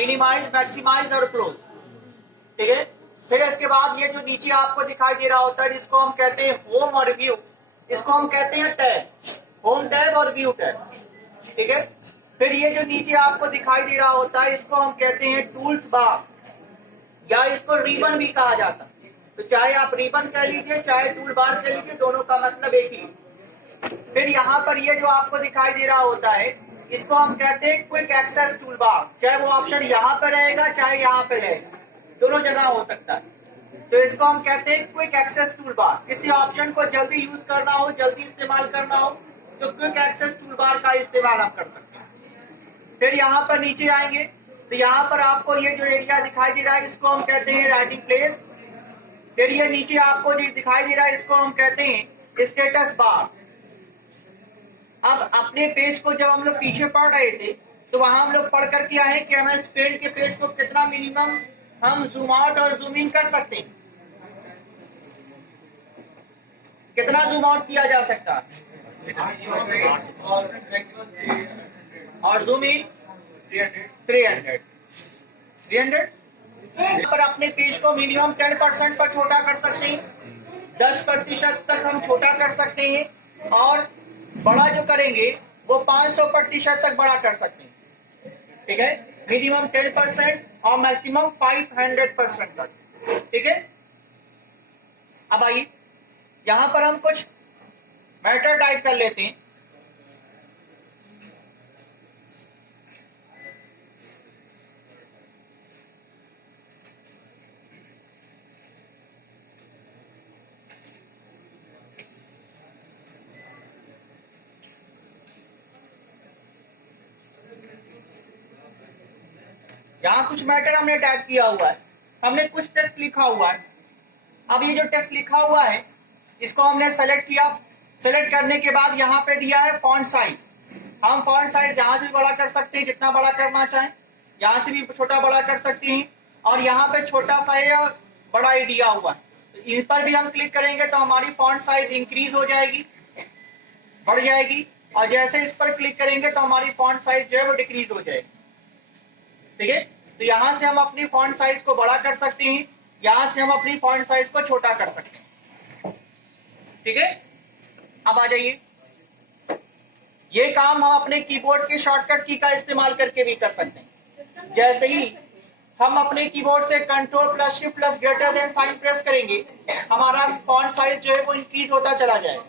Minimise, maximise और close. ठीक है, फिर इसके बाद ये जो नीचे आपको दिखाई दे रहा होता है जिसको हम कहते हैं होम और व्यू, इसको हम कहते हैं टैब, होम टैब और व्यू टैब। ठीक है, फिर ये जो नीचे आपको दिखाई दे रहा होता है इसको हम कहते हैं टूल्स बार, या इसको रिबन भी कहा जाता है। तो चाहे आप रिबन कह लीजिए चाहे टूल बार कह लीजिए, दोनों का मतलब एक ही। फिर यहाँ पर ये जो आपको दिखाई दे रहा होता है इसको हम कहते हैं क्विक एक्सेस टूल बार, चाहे वो ऑप्शन यहाँ पे रहेगा चाहे यहाँ पे रहेगा, दोनों जगह हो सकता है। तो इसको हम कहते हैं क्विक एक्सेस टूल बार। किसी ऑप्शन को जल्दी यूज करना हो, जल्दी इस्तेमाल करना हो तो क्विक एक्सेस टूल बार का इस्तेमाल आप कर सकते हैं। फिर यहाँ पर नीचे आएंगे तो यहाँ पर आपको ये जो एरिया दिखाई दे रहा है इसको हम कहते हैं राइटिंग प्लेस। फिर ये नीचे आपको जो दिखाई दे रहा है इसको हम कहते हैं स्टेटस बार। अब अपने पेज को जब हम लोग पीछे पढ़ रहे थे तो वहां हम लोग पढ़ कर के आए कि हमें स्पेड के पेज को कितना मिनिमम हम जूम आउट और जूम इन कर सकते हैं, कितना जूम आउट किया जा सकता है और जूम इन 300। पर अपने पेज को मिनिमम 10% पर छोटा कर सकते हैं, 10% तक हम छोटा कर सकते हैं और बड़ा जो करेंगे वो 500% तक बड़ा कर सकते हैं। ठीक है, मिनिमम 10% और मैक्सिमम 500% तक। ठीक है, अब आइए यहां पर हम कुछ मैटर टाइप कर लेते हैं। यहाँ कुछ मैटर हमने टाइप किया हुआ है, हमने कुछ टेक्स्ट लिखा हुआ है। अब ये जो टेक्स्ट लिखा हुआ है इसको हमने सेलेक्ट किया, सेलेक्ट करने के बाद यहाँ पे दिया है फॉन्ट साइज। हम फॉन्ट साइज यहाँ से बड़ा कर सकते हैं जितना बड़ा करना चाहें, यहाँ से भी छोटा बड़ा कर सकते हैं और यहाँ पे छोटा सा है और बड़ा ही दिया हुआ है। तो इन पर भी हम क्लिक करेंगे तो हमारी फॉन्ट साइज इंक्रीज हो जाएगी, बढ़ जाएगी, और जैसे इस पर क्लिक करेंगे तो हमारी फॉन्ट साइज जो है वो डिक्रीज हो जाएगी। ठीक है, तो यहां से हम अपनी फॉन्ट साइज को बड़ा कर सकते हैं, यहां से हम अपनी फॉन्ट साइज को छोटा कर सकते हैं। ठीक है, अब आ जाइए, ये काम हम अपने कीबोर्ड के शॉर्टकट की का इस्तेमाल करके भी कर सकते हैं। जैसे ही हम अपने कीबोर्ड से Ctrl+Shift+greater साइन प्रेस करेंगे हमारा फॉन्ट साइज जो है वो इंक्रीज होता चला जाएगा।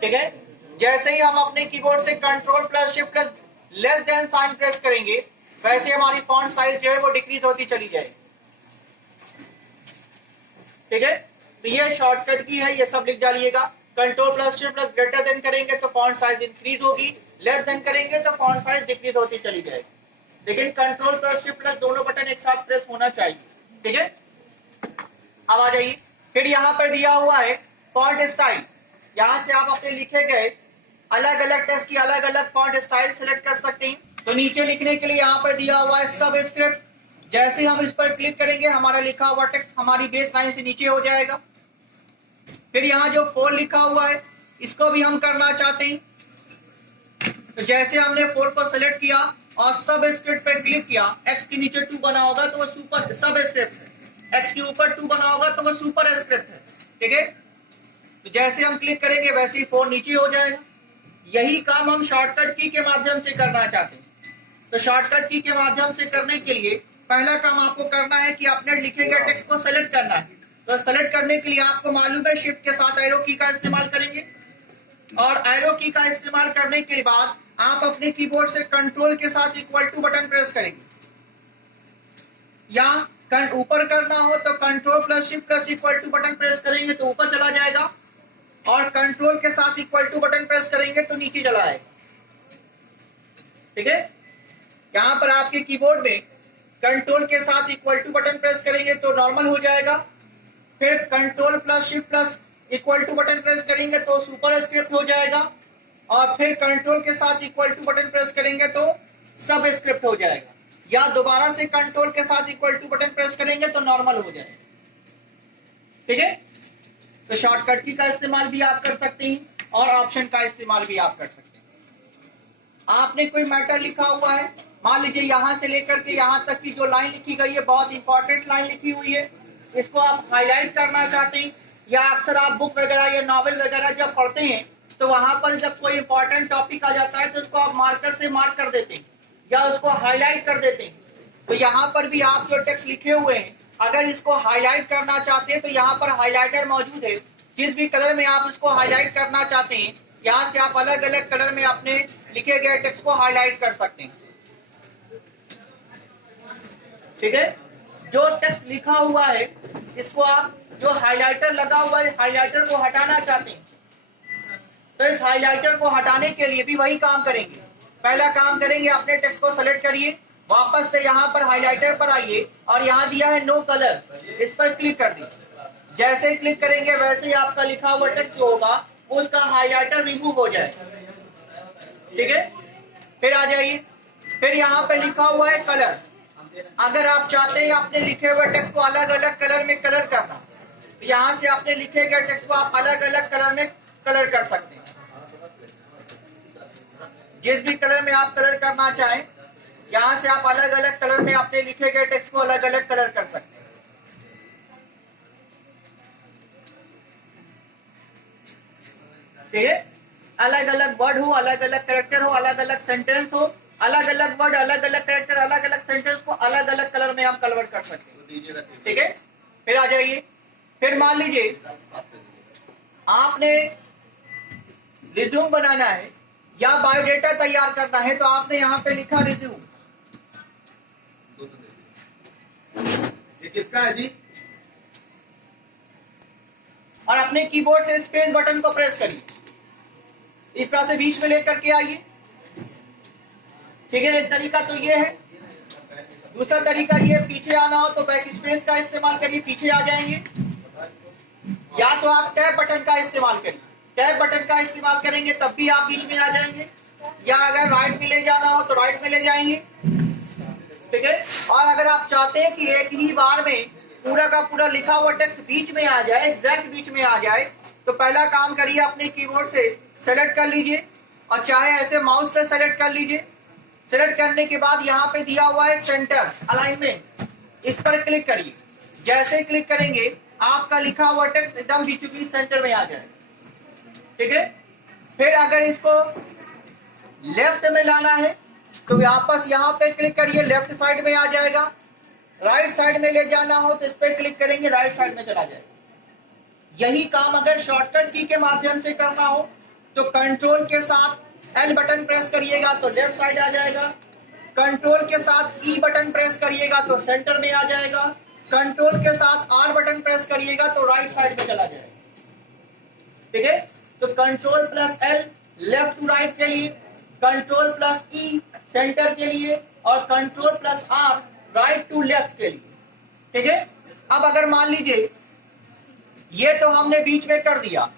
ठीक है, जैसे ही हम अपने कीबोर्ड से Ctrl+Shift+less साइन प्रेस करेंगे वैसे हमारी फॉन्ट साइज जो है वो डिक्रीज होती चली जाएगी। ठीक है, तो ये शॉर्टकट की है, ये सब लिख डालिएगा। Ctrl+Shift+greater करेंगे तो फॉन्ट साइज इंक्रीज होगी, लेस देन करेंगे तो फॉन्ट साइज डिक्रीज होती चली जाएगी। लेकिन Ctrl+Shift+ दोनों बटन एक साथ प्रेस होना चाहिए। ठीक है, अब आ जाइए, फिर यहाँ पर दिया हुआ है फॉन्ट स्टाइल। यहाँ से आप अपने लिखे गए अलग अलग टेक्स्ट की अलग अलग फॉन्ट स्टाइल सेलेक्ट कर सकते हैं। तो नीचे लिखने के लिए यहाँ पर दिया हुआ है सब स्क्रिप्ट। जैसे हम इस पर क्लिक करेंगे हमारा लिखा हुआ टेक्स्ट हमारी बेस लाइन से नीचे हो जाएगा। फिर यहाँ जो 4 लिखा हुआ है इसको भी हम करना चाहते हैं, तो जैसे हमने 4 को सेलेक्ट किया और सब स्क्रिप्ट पर क्लिक किया, एक्स के नीचे 2 बना होगा तो वो सुपर सब स्क्रिप्ट है, एक्स के ऊपर 2 बना होगा तो वो सुपर स्क्रिप्ट है। ठीक है, तो जैसे हम क्लिक करेंगे वैसे ही 4 नीचे हो जाएगा। यही काम हम शॉर्टकट की के माध्यम से करना चाहते हैं। तो शॉर्टकट की के माध्यम से करने के लिए पहला काम आपको करना है कि अपने लिखे गए टेक्स्ट को सेलेक्ट करना है। तो सेलेक्ट करने के लिए आपको मालूम है शिफ्ट के साथ एरो की का इस्तेमाल करेंगे, और एरो की का इस्तेमाल करने के बाद आप अपने कीबोर्ड से कंट्रोल के साथ =2 बटन प्रेस करेंगे, या ऊपर करना हो तो Ctrl+Shift+=2 बटन प्रेस करेंगे तो ऊपर चला जाएगा, और कंट्रोल के साथ =2 बटन प्रेस करेंगे तो नीचे चला आएगा। ठीक है, यहाँ पर आपके कीबोर्ड में कंट्रोल के साथ =2 बटन प्रेस करेंगे तो नॉर्मल हो जाएगा। फिर Ctrl+Shift+=2 बटन प्रेस करेंगे तो सुपर स्क्रिप्ट हो जाएगा, और फिर कंट्रोल के साथ =2 बटन प्रेस करेंगे तो सब स्क्रिप्ट हो जाएगा, या दोबारा से कंट्रोल के साथ =2 बटन प्रेस करेंगे तो नॉर्मल हो जाएगा। ठीक है, तो शॉर्टकट की का इस्तेमाल भी आप कर सकते हैं और ऑप्शन का इस्तेमाल भी आप कर सकते हैं। आपने कोई मैटर लिखा हुआ है मान लीजिए यहां से लेकर के यहां तक की जो लाइन लिखी गई है, बहुत इंपॉर्टेंट लाइन लिखी हुई है, इसको आप हाईलाइट करना चाहते हैं, या अक्सर आप बुक वगैरह या नॉवेल वगैरह जब पढ़ते हैं तो वहां पर जब कोई इंपॉर्टेंट टॉपिक आ जाता है तो उसको आप मार्कर से मार्क कर देते हैं या उसको हाईलाइट कर देते हैं। तो यहाँ पर भी आप जो टेक्स्ट लिखे हुए हैं, अगर इसको हाईलाइट करना चाहते हैं तो यहाँ पर हाईलाइटर मौजूद है। जिस भी कलर में आप इसको हाईलाइट करना चाहते हैं, यहाँ से आप अलग अलग कलर में अपने लिखे गए टेक्स्ट को हाईलाइट कर सकते हैं। ठीक है, जो टेक्स्ट लिखा हुआ है इसको आप, जो हाईलाइटर लगा हुआ है, हाईलाइटर को हटाना चाहते हैं तो इस हाईलाइटर को हटाने के लिए भी वही काम करेंगे। पहला काम करेंगे, अपने टेक्स्ट को सेलेक्ट करिए, वापस से यहाँ पर हाईलाइटर पर आइए और यहाँ दिया है नो कलर, इस पर क्लिक कर दीजिए। जैसे क्लिक करेंगे वैसे ही आपका लिखा हुआ टेक्स्ट जो होगा उसका हाईलाइटर रिमूव हो जाए। ठीक है, फिर आ जाइए, फिर यहाँ पे लिखा हुआ है कलर। अगर आप चाहते हैं अपने लिखे हुए टेक्स्ट को अलग अलग कलर में कलर करना, तो यहाँ से अपने लिखे गए टेक्स्ट को आप अलग अलग कलर में कलर कर सकते हैं। जिस भी कलर में आप कलर करना चाहें, यहाँ से आप अलग अलग कलर में अपने लिखे गए टेक्स्ट को अलग अलग कलर कर सकते हैं। ठीक है, अलग अलग वर्ड हो, अलग अलग कैरेक्टर हो, अलग अलग सेंटेंस हो, अलग अलग वर्ड, अलग अलग कैरेक्टर, अलग अलग सेंटेंस को अलग अलग कलर में हम कन्वर्ट कर सकते हैं। ठीक है, फिर आ जाइए, फिर मान लीजिए आपने रिज्यूम बनाना है या बायोडेटा तैयार करना है, तो आपने यहाँ पे लिखा रिज्यूम। ये किसका है जी? और अपने कीबोर्ड से स्पेस बटन को प्रेस करिए, इस तरह से बीच में लेकर के आइए। ठीक है, एक तरीका तो ये है। दूसरा तरीका ये, पीछे आना हो तो बैक स्पेस का इस्तेमाल करिए, पीछे आ जाएंगे, या तो आप टैब बटन का इस्तेमाल करिए, टैब बटन का इस्तेमाल करेंगे तब भी आप बीच में आ जाएंगे, या अगर राइट में ले जाना हो तो राइट में ले जाएंगे। ठीक है, और अगर आप चाहते हैं कि एक ही बार में पूरा का पूरा लिखा हुआ टेक्स्ट बीच में आ जाए, एग्जैक्ट बीच में आ जाए, तो पहला काम करिए, अपने कीबोर्ड से सेलेक्ट कर लीजिए और चाहे ऐसे माउस से सेलेक्ट कर लीजिए। सेलेक्ट करने के बाद यहाँ पे दिया हुआ है सेंटर अलाइनमेंट, इस पर क्लिक करिए। जैसे क्लिक करेंगे आपका लिखा हुआ टेक्स्ट एकदम बीचों बीच सेंटर में आ जाए। ठीक है, फिर अगर इसको लेफ्ट में लाना है तो वापस यहाँ पे क्लिक करिए, लेफ्ट साइड में आ जाएगा। राइट साइड में ले जाना हो तो इस पे क्लिक करेंगे, राइट साइड में चला जाएगा। यही काम अगर शॉर्टकट की के माध्यम से करना हो तो कंट्रोल के साथ एल बटन प्रेस करिएगा तो लेफ्ट साइड आ जाएगा, कंट्रोल के साथ ई बटन प्रेस करिएगा तो सेंटर में आ जाएगा, कंट्रोल के साथ आर बटन प्रेस करिएगा तो राइट साइड में चला जाएगा। ठीक है, तो control plus L left to right के लिए, कंट्रोल प्लस ई सेंटर के लिए, और control plus R right to left के लिए। ठीक है, अब अगर मान लीजिए ये तो हमने बीच में कर दिया,